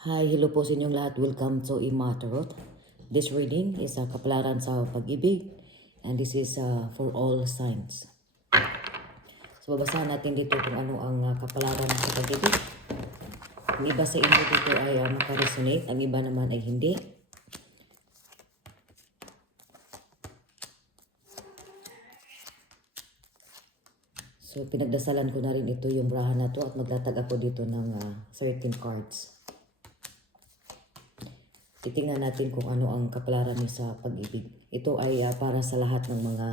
Hi, hello po sa inyong lahat. Welcome to Ima Tarot. This reading is a kapalaran sa pag-ibig and this is uh, for all signs. So babasahan natin dito kung ano ang uh, kapalaran sa pag-ibig. Ang iba sa inyo dito ay uh, makaresonate, ang iba naman ay hindi. So pinagdasalan ko na rin ito yung braha na to at maglatag ako dito ng uh, 13 cards. Titingnan natin kung ano ang kapalaran niyo sa pag-ibig. Ito ay ah, para sa lahat ng mga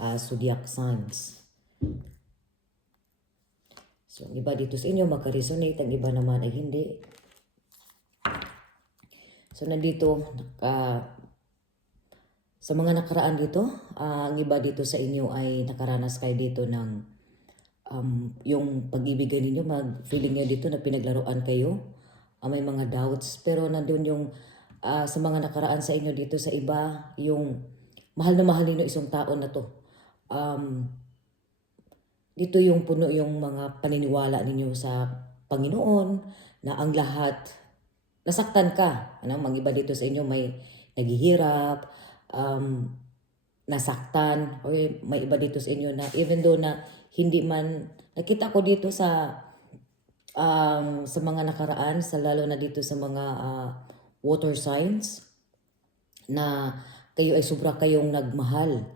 ah, zodiac signs. So, ang iba dito sa inyo magka-resonate, ang iba naman ay hindi. So, nandito, ah, sa mga nakaraan dito, ah, ang iba dito sa inyo ay nakaranas kayo dito ng um, yung pag-ibigan ninyo, mag-feeling nyo dito na pinaglaruan kayo. Ah, may mga doubts, pero nandun yung ah, sa mga nakaraan sa inyo dito sa iba, yung mahal na mahal ninyo isang tao na to. Um, dito yung puno yung mga paniniwala ninyo sa Panginoon na ang lahat nasaktan ka. Ano, mga iba dito sa inyo may naghihirap, um, nasaktan, or may iba dito sa inyo na even though na hindi man, nakita ko dito sa um, sa mga nakaraan, sa lalo na dito sa mga ah, water signs, na kayo ay sobra kayong nagmahal,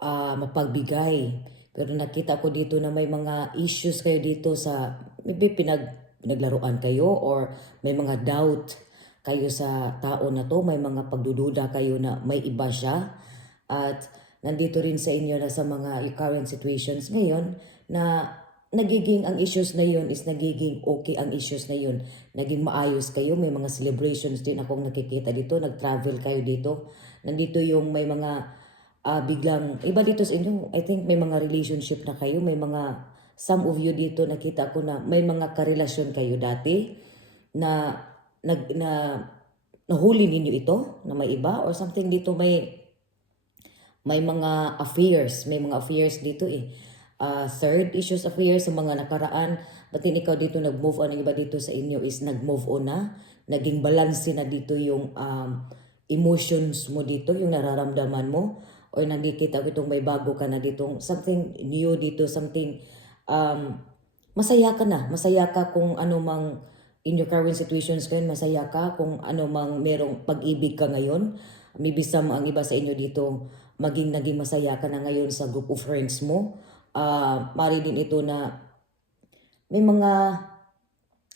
ah, mapagbigay. Pero nakita ko dito na may mga issues kayo dito sa, maybe pinag, pinaglaruan kayo or may mga doubt kayo sa tao na to, may mga pagdududa kayo na may iba siya. At nandito rin sa inyo na sa mga current situations ngayon na nagiging ang issues na yun is nagiging okay ang issues na yun. Naging maayos kayo, may mga celebrations din akong nakikita dito, nag-travel kayo dito. Nandito yung may mga ah, biglang, iba dito sa inyo, I think may mga relationship na kayo, may mga, some of you dito nakita ko na may mga karelasyon kayo dati na nag na nahuli ninyo ito na may iba or something dito may may mga affairs, may mga affairs dito eh. Ah, third issues affairs sa mga nakaraan, batin ikaw dito nag-move on, ang iba dito sa inyo is nag-move on na, naging balance na dito yung um, emotions mo dito, yung nararamdaman mo, or nakikita ko itong may bago ka na dito, something new dito, something um, masaya ka na, masaya ka kung ano mang in your current situations ngayon, masaya ka kung ano mang merong pag-ibig ka ngayon. Maybe some ang iba sa inyo dito, maging naging masaya ka na ngayon sa group of friends mo. Ah, mari din ito na may mga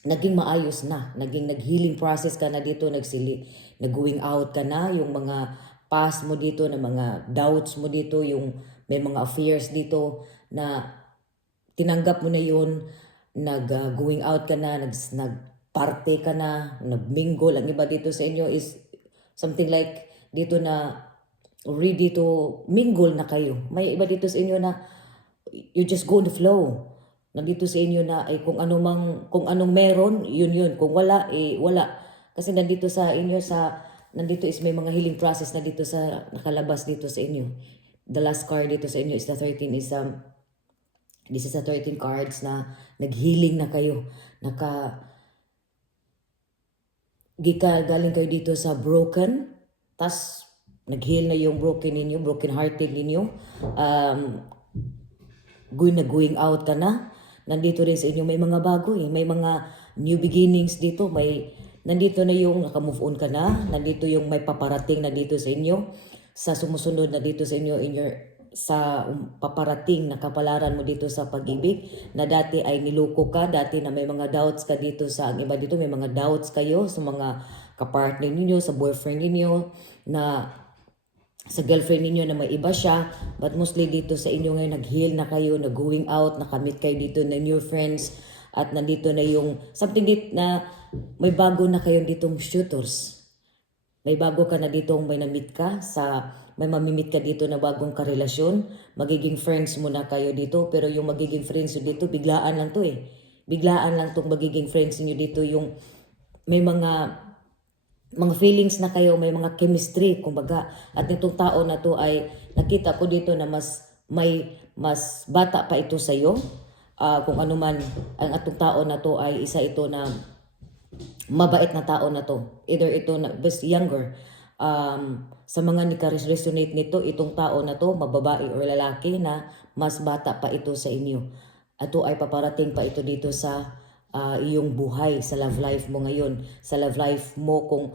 naging maayos na, naging nag-healing process ka na dito, nagsili, nag-going out ka na, yung mga past mo dito, na mga doubts mo dito, yung may mga affairs dito na tinanggap mo na yun, nag-going out ka na, nag, nag-party ka na, nag-mingle. Ang iba dito sa inyo is something like dito na ready to mingle na kayo. May iba dito sa inyo na you just go the flow. Nandito sa inyo na ay kung ano kung anong meron, yun yun. Kung wala, eh wala. Kasi nandito sa inyo sa nandito is may mga healing process na dito sa nakalabas dito sa inyo. The last card dito sa inyo is the 13 is um this is the 13 cards na nag-healing na kayo. Naka gika galing kayo dito sa broken tas nag-heal na yung broken ninyo, broken hearted ninyo. Um, going going out ka na. Nandito rin sa inyo may mga bago eh. May mga new beginnings dito. May nandito na yung naka-move on ka na. Nandito yung may paparating na dito sa inyo. Sa sumusunod na dito sa inyo in your sa paparating na kapalaran mo dito sa pag-ibig na dati ay niloko ka, dati na may mga doubts ka dito sa ang iba dito, may mga doubts kayo sa mga kapartner ninyo, sa boyfriend ninyo na sa girlfriend ninyo na may iba siya, but mostly dito sa inyo ngayon, nag-heal na kayo, nag-going out, nakamit kayo dito na new friends, at nandito na yung, something dit na may bago na kayong ditong shooters. May bago ka na ditong may na-meet ka sa, may mamimit ka dito na bagong karelasyon, magiging friends mo na kayo dito, pero yung magiging friends dito, biglaan lang to eh. Biglaan lang tong magiging friends niyo dito, yung may mga mga feelings na kayo, may mga chemistry, kumbaga. At itong tao na to ay nakita ko dito na mas may mas bata pa ito sa iyo. kung ano man ang atong tao na to ay isa ito na mabait na tao na to. Either ito na best younger. Um, sa mga nika-resonate nito, itong tao na to, mababae or lalaki na mas bata pa ito sa inyo. Ato ay paparating pa ito dito sa ah, iyong buhay, sa love life mo ngayon. Sa love life mo kung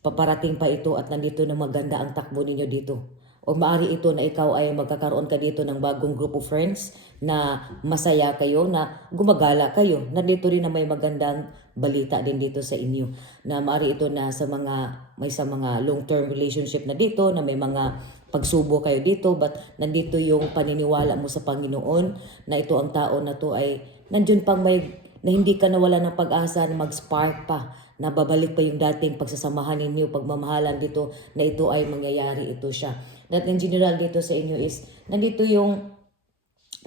paparating pa ito at nandito na maganda ang takbo ninyo dito. O maari ito na ikaw ay magkakaroon ka dito ng bagong group of friends na masaya kayo, na gumagala kayo. Nandito rin na may magandang balita din dito sa inyo. Na maari ito na sa mga, may sa mga long-term relationship na dito, na may mga pagsubo kayo dito, but nandito yung paniniwala mo sa Panginoon na ito ang tao na to ay nandyan pang may, na hindi ka nawala ng pag-asa na mag-spark pa na babalik pa yung dating pagsasamahan ninyo, pagmamahalan dito, na ito ay mangyayari, ito siya. That in general dito sa inyo is, nandito yung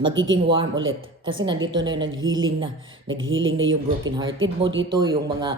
magiging warm ulit. Kasi nandito na yung nag-healing na. Nag-healing na yung broken-hearted mo dito, yung mga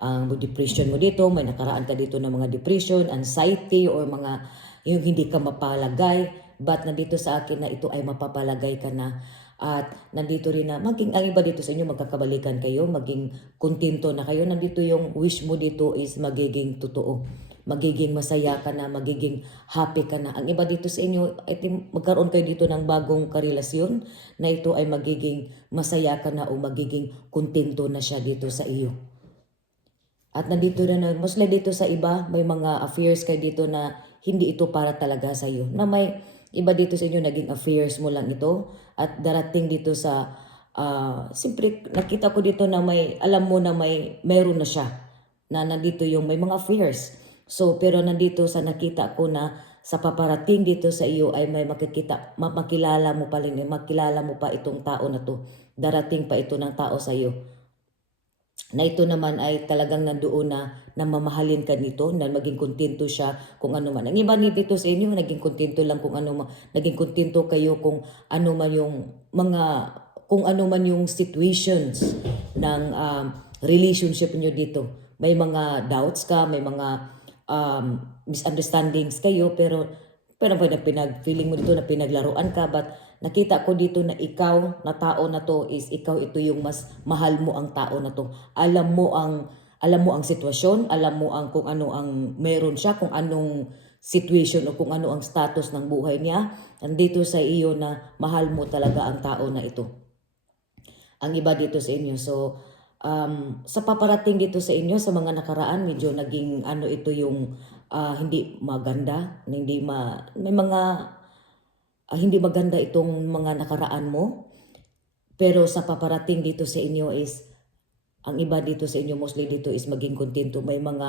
ah, depression mo dito, may nakaraan ka dito ng mga depression, anxiety, or mga yung hindi ka mapalagay. But nandito sa akin na ito ay mapapalagay ka na. At nandito rin na maging ang iba dito sa inyo magkakabalikan kayo, maging kontento na kayo. Nandito yung wish mo dito is magiging totoo. Magiging masaya ka na, magiging happy ka na. Ang iba dito sa inyo, I think magkaroon kayo dito ng bagong karelasyon na ito ay magiging masaya ka na o magiging kontento na siya dito sa iyo. At nandito na na, mostly dito sa iba, may mga affairs kayo dito na hindi ito para talaga sa iyo. Na may iba dito sa inyo, naging affairs mo lang ito. At darating dito sa, ah, siyempre nakita ko dito na may, alam mo na may, meron na siya. Na nandito yung may mga affairs. So, pero nandito sa nakita ko na sa paparating dito sa iyo ay may makikita, ma- makilala mo pa rin, makilala mo pa itong tao na to. Darating pa ito ng tao sa iyo na ito naman ay talagang nandoon na na mamahalin ka nito, na maging kontento siya kung ano man. Ang iba dito sa inyo, naging kontento lang kung ano man, naging kontento kayo kung ano man yung mga, kung ano man yung situations ng um, relationship niyo dito. May mga doubts ka, may mga um, misunderstandings kayo, pero pero pag pinag feeling mo dito na pinaglaruan ka but nakita ko dito na ikaw na tao na to is ikaw ito yung mas mahal mo ang tao na to. Alam mo ang alam mo ang sitwasyon alam mo ang kung ano ang meron siya kung anong situation o kung ano ang status ng buhay niya. Nandito sa iyo na mahal mo talaga ang tao na ito. Ang iba dito sa inyo. So um, sa paparating dito sa inyo sa mga nakaraan medyo naging ano ito yung ah, hindi maganda hindi ma may mga ah, hindi maganda itong mga nakaraan mo. Pero sa paparating dito sa inyo is ang iba dito sa inyo mostly dito is maging kontento. May mga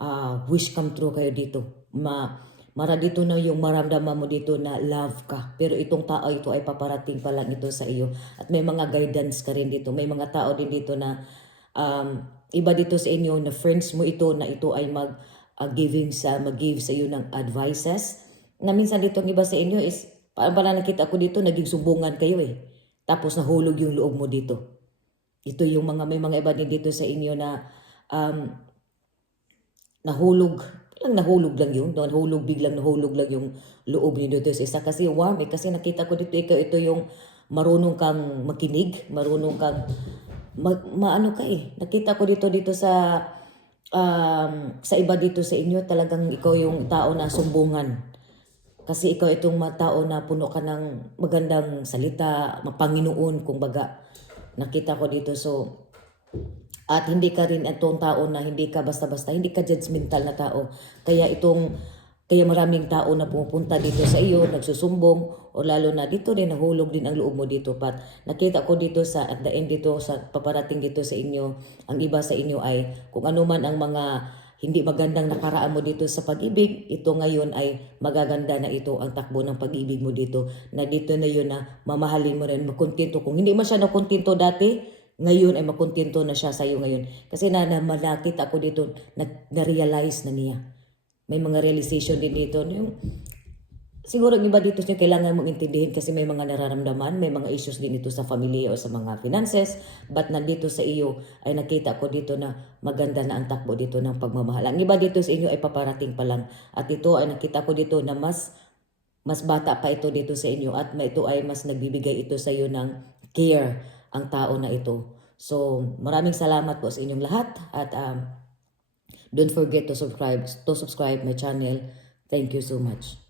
ah, wish come true kayo dito. Ma mara dito na yung maramdaman mo dito na love ka. Pero itong tao ito ay paparating pa lang ito sa iyo. At may mga guidance ka rin dito. May mga tao din dito na um, iba dito sa inyo na friends mo ito na ito ay mag uh, giving sa mag-give sa iyo ng advices. Na minsan dito ang iba sa inyo is parang pala nakita ko dito? Naging sumbungan kayo eh. Tapos nahulog yung loob mo dito. Ito yung mga may mga iba din dito sa inyo na um, nahulog. Lang nahulog lang yun. Nahulog biglang nahulog lang yung loob niyo dito sa isa. Kasi warm eh. Kasi nakita ko dito ikaw ito yung marunong kang makinig marunong kang ma, maano ka eh. Nakita ko dito dito sa um, sa iba dito sa inyo talagang ikaw yung tao na sumbungan kasi ikaw itong tao na puno ka ng magandang salita mapanginoon kung baga nakita ko dito so at hindi ka rin itong tao na hindi ka basta-basta, hindi ka judgmental na tao. Kaya itong, kaya maraming tao na pumupunta dito sa iyo, nagsusumbong, o lalo na dito din, nahulog din ang loob mo dito. Pat nakita ko dito sa, at the end dito, sa paparating dito sa inyo, ang iba sa inyo ay, kung ano man ang mga hindi magandang nakaraan mo dito sa pag-ibig, ito ngayon ay magaganda na ito ang takbo ng pag-ibig mo dito. Na dito na yun na mamahalin mo rin, makontento. Kung hindi man siya nakontento dati, ngayon ay makontento na siya sa iyo ngayon. Kasi na, na nakita ko dito, na, na-realize na niya. May mga realization din dito. Yung, siguro yung iba dito niya kailangan mong intindihin kasi may mga nararamdaman, may mga issues din ito sa family o sa mga finances. But nandito sa iyo ay nakita ko dito na maganda na ang takbo dito ng pagmamahal. Ang iba dito sa inyo ay paparating pa lang. At ito ay nakita ko dito na mas mas bata pa ito dito sa inyo at may ito ay mas nagbibigay ito sa iyo ng care ang tao na ito. So, maraming salamat po sa inyong lahat at um, don't forget to subscribe to subscribe my channel. Thank you so much.